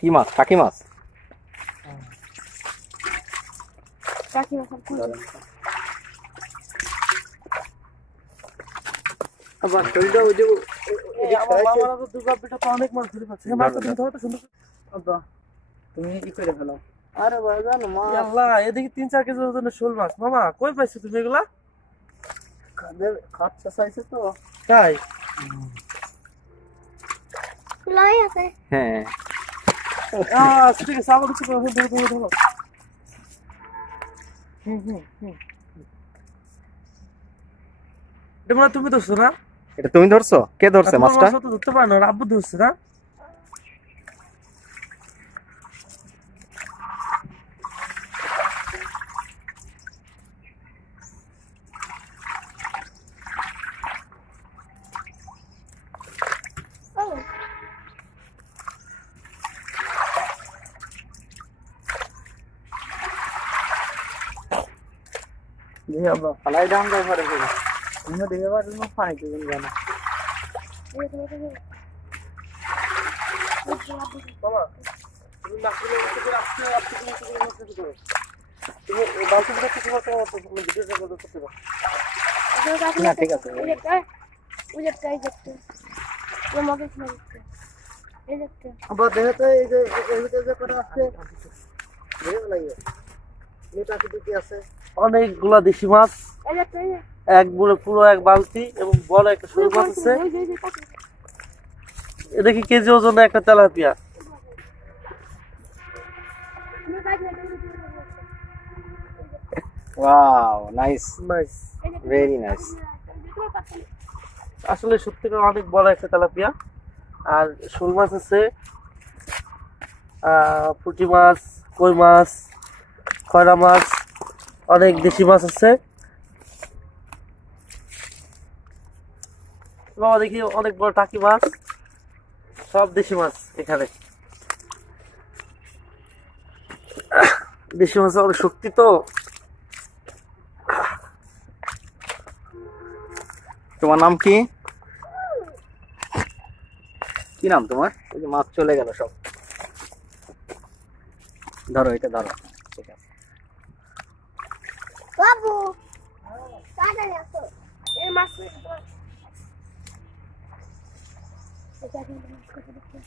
কি মাছ? টাকি মাছ। টাকি মাছ আবার শরীরটা ওই যে আমার মামারা তো দুর্গা পিঠা তো অনেক মাছ ধরে পাচ্ছে। মাছ তো ধরতে সুন্দর। আব্বা তুমি কি করে ফেলো? আরে ভাই জানো মা আল্লাহ এদিকে 3-4 কেজি ওজনের শোল মাছ। মামা কই পাইছো তুমি এগুলা? খাচ্ছে চাইছে তো তাই লাই আছে। হ্যাঁ ঠিক আছে আবার কিছু ধরো। এটা মনে হয় তুমি ধরছো না? এটা তুমি ধরছো? কে ধরছে মাছটা? তো ধরতে পারো না, আব্বু ধরছে না? জি আব্বা ফালাই দাম দাও পরে ফিরে তুমি দেখে বার তুমি পানি কি জানো বাবা তুমি মাছগুলো আস্তে আস্তে করে তুমি এই বালতিটা কিছু করতে পারো, তুমি ভিডিওটা করতে পারো। না ঠিক আছে উজেরটা এই দেখতে তোমাকে কি দেখতে এই দেখতে আব্বা দেখো তো এই যে এর ভিতরে যে কটা আছে দেখো লাগে এটা কি আছে? অনেকগুলা দেশি মাছ, এই দেখতে পুরো এক বালতি এবং বড় একটা শোল মাছ আছে। এটা কি কেজি ওজনে একটা tilapia. Wow nice nice, very nice. আসলে সত্যিকার অনেক বড় একটা তেলাপিয়া। আর শোল মাছ আছে, পুঁটি মাছ, কই মাছ, খয়রা মাছ, অনেক দেশি মাছ আছে। বাবা দেখি অনেক বড় টাকি মাছ, সব দেশি মাছ এখানে। দেশি মাছ অনেক শক্তি তো। তোমার নাম কি? কি নাম তোমার? ওই যে মাছ চলে গেল সব। ধরো এটা ধরো, ঠিক আছে। বাবু তাড়াতাড়ি আসো এই মাছ এটা কিন্তু মাছ কত দেখতে